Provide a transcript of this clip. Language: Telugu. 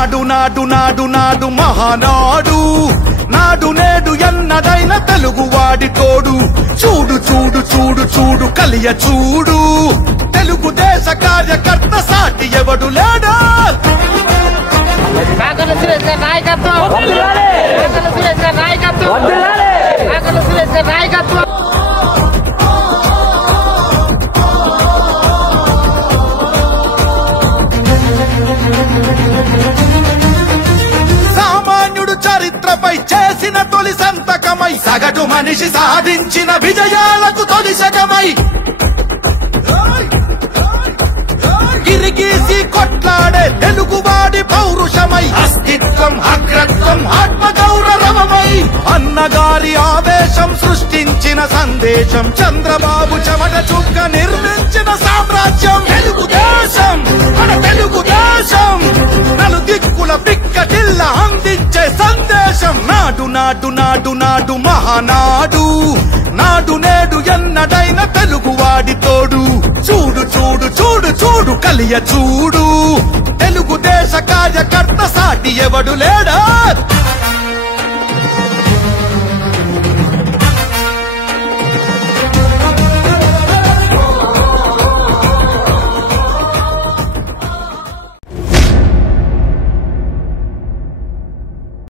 నాడు నాడు నాడు నాడు మహానాడు నాడు నేడు ఎన్నడైన తెలుగువాడి తోడు చూడు చూడు చూడు చూడు కలియ చూడు తెలుగుదేశ కార్యకర్త సాటి ఎవడు లేడా సామాన్యుడు చరిత్రపై చేసిన తొలి సంతకమై సగటు మనిషి సాధించిన విజయాలకు తొలి శకమై గిరిగీసి కొట్లాడే తెలుగువాడి పౌరుషమై అస్తిత్వం అగ్రత్వం ఆత్మగౌరవమై అన్నగారి ఆవేశం సృష్టించిన సందేశం చంద్రబాబు చెమట చుక్క నిర్మించిన సామ్రాజ్యం తెలుగుదేశం మన తెలుగుదేశం నలు దిక్కుల పిక్కటిల్ల అందించే సందేశం నాడు నాడు నాడు నాడు మహానాడు నాడు నేడు ఎన్నడైన తెలుగువాడి తోడు చూడు చూడు చూడు చూడు కలియ చూడు తెలుగుదేశ కార్యకర్త సాటి ఎవడు లేడా